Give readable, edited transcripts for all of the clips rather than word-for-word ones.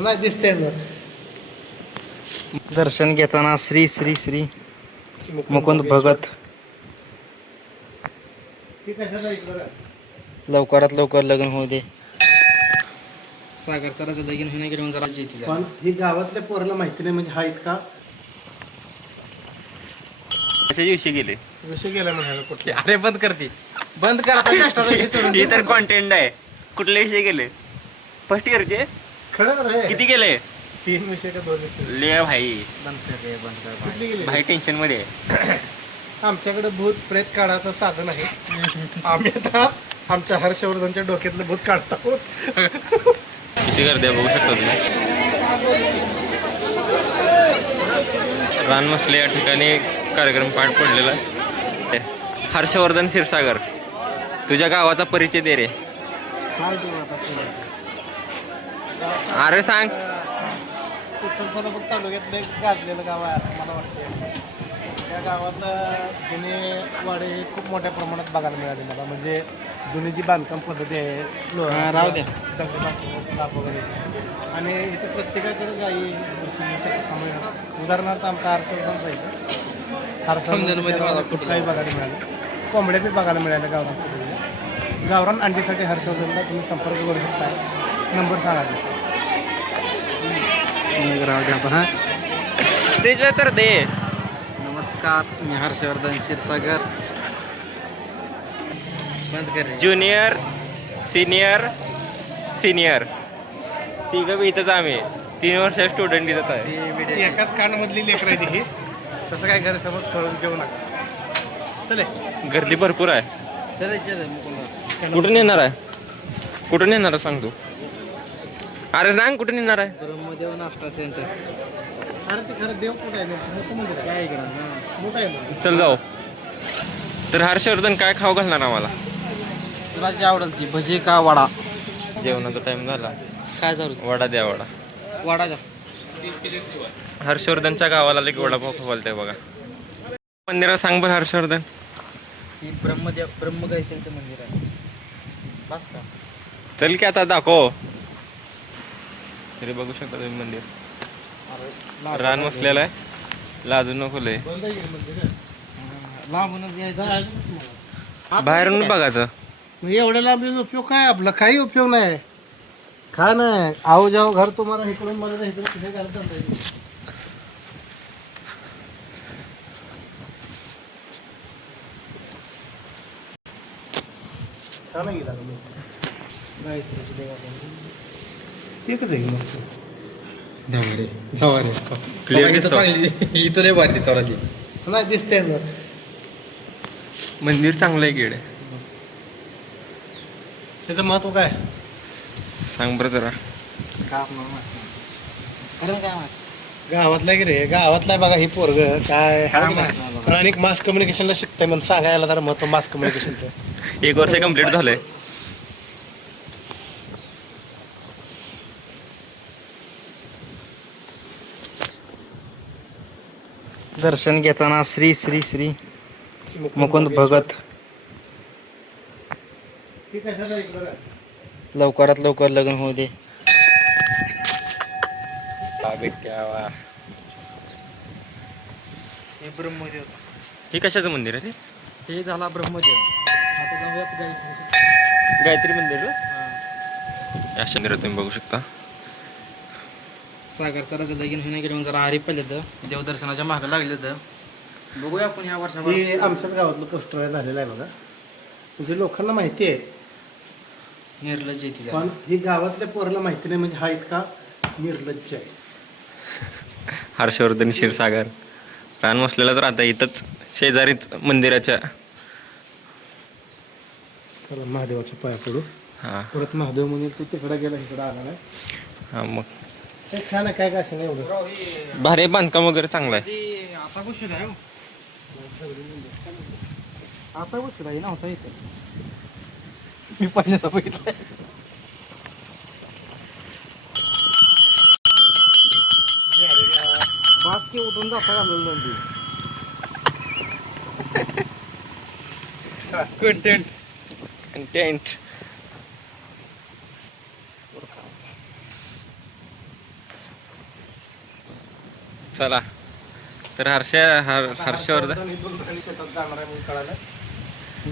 नाही दिसते ना. दर्शन घेताना श्री श्री श्री मुकुंद भगत लवकरात लवकर लग्न होऊ दे. सागरचं लगीन होणे घेऊन जरा जेती पण ही गावातल्या पोराला माहिती नाही म्हणजे हा इतका कशा दिवशी गेले विषय गेला म्हणाला कुठले. अरे बंद करते बंद कर आता कष्टाचा विषय सोडून दे. हे तर कॉन्टेंट आहे. कुठले विषय गेले? फर्स्ट इयरचे खरं रे. किती गेले? 3 विषय का 2 विषय ले भाई बंद कर रे बंद कर कुठले गेले? भाई टेन्शन मध्ये आहे. आमच्याकडे भूत प्रेत काढायचं साधन आहे. आम्ही आता आमच्या हर्षवर्धनच्या डोक्यातलं भूत काढत आहोत. किती गर्दी आहे बघू शकता तुम्ही. रानमसले या ठिकाणी कार्यक्रम पार पडलेला आहे. हर्षवर्धन क्षीरसागर, तुझ्या गावाचा परिचय दे रे. अरे सांग. उत्तर तालुक्यातलं एक गाजलेलं गाव आहे असं मला वाटतं. त्या गावात जुने वाडे हे खूप मोठ्या प्रमाणात बघायला मिळाले मला. म्हणजे जुनी जी बांधकाम पद्धती आहे राहू द्या. स्लाप वगैरे. आणि इथे प्रत्येकाकडे गाई उदाहरणार्थ आमचा हर्षवर्धन जाईल. हर्षवर्धन कुठलाही बघायला मिळालं. कोंबड्या बी बघायला मिळाल्या गावरान. गावरान अंडीसाठी हर्षवर्धनला तुम्ही संपर्क करू शकता. नंबर सांगा. राहू द्या आपण. तेच तर दे. नमस्कार, मी हर्षवर्धन क्षीरसागर. बंद कर रे. ज्युनियर सिनियर सिनियर तिघं बी इथंच आम्ही 3 वर्ष स्टुडंट इथंच आहे. एकाच कानामधली लेकरं आहे ही. तसं काय गैरसमज करून घेऊ नका. चले. गर्दी भरपूर आहे. कुठून येणार आहे? कुठून येणार आहे सांग तू. अरे सांग कुठून येणार आहे? ब्रह्मदेव नाश्ता सेंटर. अरे ते खरं देव कुठे आहे? मोठं मंदिर आहे. काय इकडं? मोठं आहे मंदिर. चल जाऊ. तर हर्षवर्धन काय खाऊ घालणार आम्हाला? तुला जे आवडेल ती भजी का वडा? जेवणाचा टाइम झाला. काय झालं? वडा द्या वडा. वडा द्या. हर्षवर्धनच्या गावाला लगे वडापाव खोलतंय बघा. मंदिरात सांग बरं हर्षवर्धन. ही ब्रह्मगायत्यांचं मंदिर आहे. बस का? चल की आता दाखव. तरी बघू शकता तुम्ही मंदिर. रान बसलेलं आहे. लाजू नको लय. लांबूनच यायचं. बाहेरून बघायचं. मग एवढ्या लांब उपयोग काय आपला? काही उपयोग नाही. खा नाही. आओ जाओ घर तुम्हाला इकडून मला इकडून कुठे घालत चाललंय. छान गेला एकच आहे मग. क्लिअर दिसतो. इथं लय भारी दिसायला लागली. नाही दिसते ना. मंदिर चांगलं आहे गेडे. त्याचं महत्व काय? सांग बरं जरा. गावातला की रे. गावातला बघा ही पोरग काय आणि मास कम्युनिकेशनला शिकतंय म्हणून सांगायला जरा महत्व मास कम्युनिकेशनचं. 1 वर्ष कंप्लीट झालंय. दर्शन घेताना श्री श्री श्री मुकुंद भगत लवकरात लवकर लग्न होऊ दे. हे ब्रह्मदेव. हे कशाचं मंदिर आहे रे? हे झाला ब्रह्मदेव. आता जाऊयात गायत्री मंदिर. या मंदिरात तुम्ही बघू शकता. सागरचा लगीन होणे घेऊन जरा आरी पडले तर देवदर्शनाच्या मागं लागले तर बघूया आपण ह्या वर्षामध्ये. हे आमच्याच गावातलं पोस्टर झालेलं आहे बघा. म्हणजे लोकांना माहिती आहे निर्लज्ज आहे ती. पण ही गावातल्या पोराला माहिती नाही म्हणजे हा इतका निर्लज्ज आहे. हर्षवर्धन क्षीरसागर रान बसलेला तर आता इथंच शेजारीच मंदिराच्या. चला महादेवाच्या पाया पडू. हा परत महादेव म्हणून तू तिकडे गेला इकडे आला नाही. हा मग हे छान आहे. काय काय असं नाही एवढं. भारी बांधकाम वगैरे चांगलं आहे. आता कुशल आहे. आता कुशल आहे ना. होता इथे मी पहिल्यांदा बघितलं. बास्की उठून जाता घालवलं कंटेंट कंटेंट. चला तर हर्षवर्धन इथून खाली शेतात जाणार आहे म्हणून कळालं.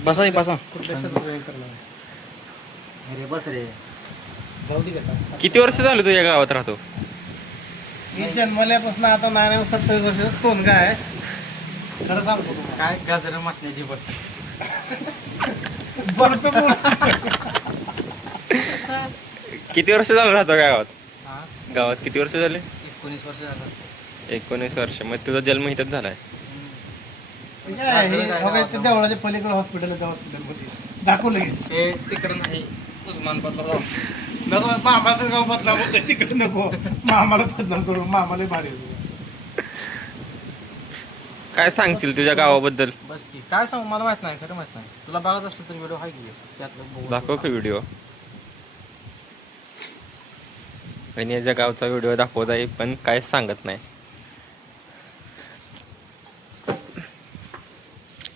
बसा कुठल्या शेतात join करणार आहे? अरे बस रे. जाऊ दे का? किती वर्ष झालं तू या गावात राहतो? मी जन्मल्यापासून आता 27 वर्ष टोनगा आहे. खरं सांगतो तुम्हाला. काय गाजर मातण्याची बस. बरं बोल. किती वर्ष झालं राहतो या गावात? हा गावात किती वर्ष झाले? 19 वर्ष झालं. 19 वर्ष. मग तुझा जन्म इथंच झालाय? काय आहे? हे बघा, ते देवळाच्या पलीकडे हॉस्पिटल आहे, त्या हॉस्पिटलमध्ये दाखवलं लगेच. हे तिकडे नाही उस्मानपतला जाऊ. नको मामाचं गाव बदनाम होतं, तिकडे नको. मामाला बदनाम करू, मामाला भारी होतं. काय सांगशील तुझ्या गावाबद्दल? बस की काय सांगू मला माहित नाही, खरं माहित नाही. तुला बघायच असलं तर व्हिडिओ आहे की त्यातलं बघू. दाखव का व्हिडिओ? आणि याच्या गावचा व्हिडिओ दाखवत आहे पण काय सांगत नाही.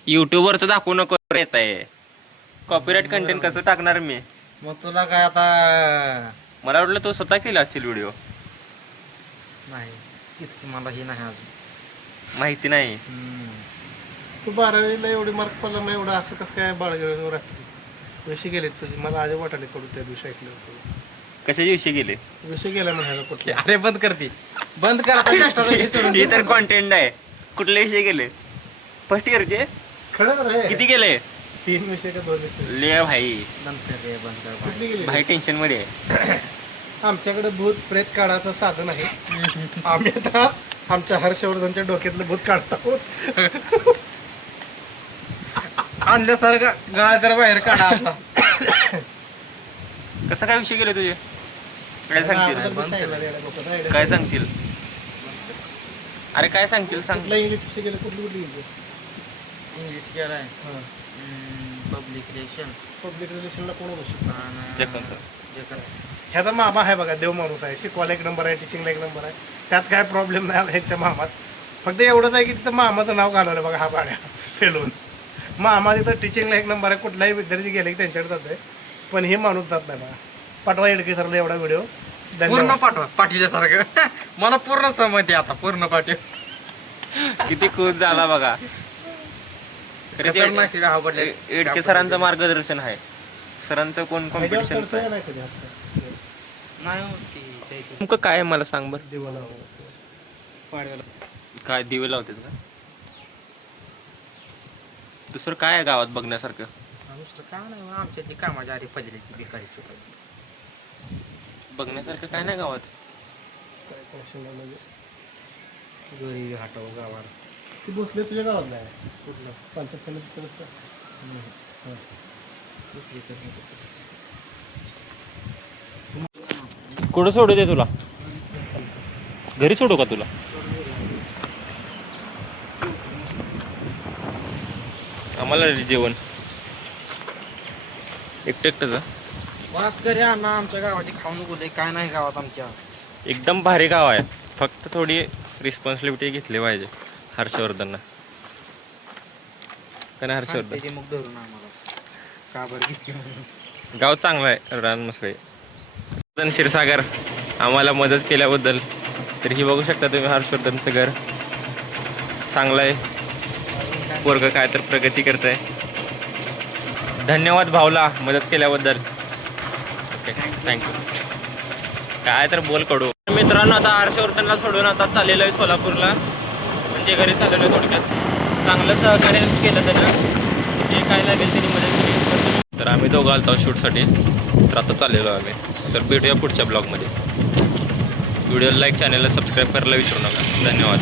युट्यूबवरच दाखवू नको येत आहे. कॉपीराईट कंटेंट कसं टाकणार मी? मग तुला काय आता मला वाटलं तू स्वतः केला असशील व्हिडिओ. नाही इतकी मला ही नाही अजून माहिती नाही. तू 12वीला एवढी मार्क पडला मग एवढं असं कसं काय बाळगेवर विषय गेले तुझी? मला आज वाटायला कडू त्या दिवशी ऐकलं होतं. कशाचे विषय गेले? विषय गेला म्हणायला कुठले? अरे बंद करते बंद कर आता नाश्ताचा विषय सोडून हे दे. तर कॉन्टेंट आहे. कुठले विषय गेले? फर्स्ट इयरचे खरं रे. किती गेले? 3 विषय का 2 विषय? ले भाई, नंतर रे बंद कर भाई. कुठली गेली? भाई टेन्शन मध्ये आहे. आमच्याकडे भूत प्रेत काढायचं साधन आहे. आम्ही आता आमच्या हर्षवर्धनच्या डोक्यातलं भूत काढतो. आणल्यासारखं गळा तर बाहेर काढा आता. कसं काय विषय गेले तुझे? काय सांगतील? काय सांगतील? अरे काय सांगतील सांग. कुठला इंग्लिश विषय गेला? कुठली इंग्लिश? इंग्लिश केलाय पब्लिक रिलेशन. पब्लिक रिलेशनला कोण बसू? जगन सर. ह्याचा मामा आहे बघा, देव माणूस आहे. शिकवायला 1 नंबर आहे, टीचिंगला 1 नंबर आहे. त्यात काय प्रॉब्लेम नाही आला ह्याच्या मामात. फक्त एवढंच आहे की तिथं मामाचं नाव घालवलं बघा, हा बाळ्या फेलून. मामा तिथं टीचिंगला 1 नंबर आहे. कुठलाही विद्यार्थी गेले की त्यांच्याकडे जातोय, पण हे माणूस जात नाही बघा. पाठवा येडके सरला एवढा व्हिडिओ. पूर्ण पाठवा पाठीच्या सारखं. मला पूर्ण सहमती आता पूर्ण पाठव. किती खुश झाला बघा. खतरनाक शिका आवडले. एडके सरांचं मार्गदर्शन आहे. सरांचं कोण कॉम्पिटिशन नाही कधी हात नाही होती नेमकं काय आहे मला सांग बरं. देवाला पाडव्याला. काय दिवे लावतात का? दुसरं काय आहे गावात बघण्यासारखं? नुसतं काय नाही मग आमच्या ती कामाच्या आधी पदरीची बिकारी चुका. बघण्यासारखं काय नाही गावात? काय कौशल्य म्हणजे गरीबी हटव गावाला. ती बसले तुझ्या गावात नाही कुठलं पंचायत समिती सदस्य? कुठं सोडू दे तुला? घरी सोडू का तुला? आम्हाला जेवण एकटं वास करे अण्णा आमच्या गावाची खाऊन बोलले काय नाही गावात आमच्या. एकदम भारी गाव आहे. फक्त थोडी रिस्पॉन्सिबिलिटी घेतली पाहिजे हर्षवर्धनला. कारण हर्षवर्धन त्याची मग धरून आम्हाला का बरं घेतली म्हणून. गाव चांगलं आहे. रानमसळे क्षीरसागर आम्हाला मदत केल्याबद्दल. तर ही बघू शकता तुम्ही हर्षवर्धनचं घर चांगलं आहे. पोरगं काय तर प्रगती करत आहे. धन्यवाद भाऊला मदत केल्याबद्दल. Okay thank you. काय तर बोल कडू. मित्रांनो आता हर्षवर्धनला सोडून आता चाललेलो आहे सोलापूरला. म्हणजे घरी चाललेलो आहे थोडक्यात. चांगलं सहकार्य केलं त्यानं. जे काय लागेल त्यांनी मदत केली. तर आम्ही दोघं आलतो शूटसाठी. तर आता चाललेलो आम्ही. तर भेटूया पुढच्या ब्लॉगमध्ये. व्हिडिओला लाईक, चॅनलला सबस्क्राईब करायला विसरू नका. धन्यवाद.